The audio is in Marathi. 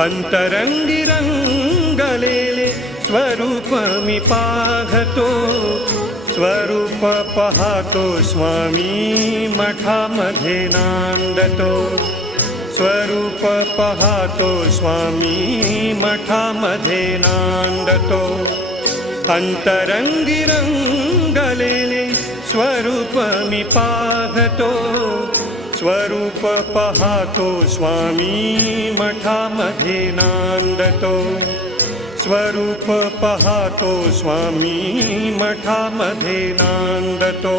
अंतरंगी रंगलेले स्वरूप मी पाहतो, स्वरूप पाहतो स्वामी मठामध्ये नांदतो, स्वरूप पाहतो स्वामी मठामध्ये नांदतो। अंतरंगी रंगलेले स्वरूप मी पाहतो, स्वरूप पाहतो स्वामी मठामध्ये नांदतो, स्वरूप पाहतो स्वामी मठामध्ये नांदतो।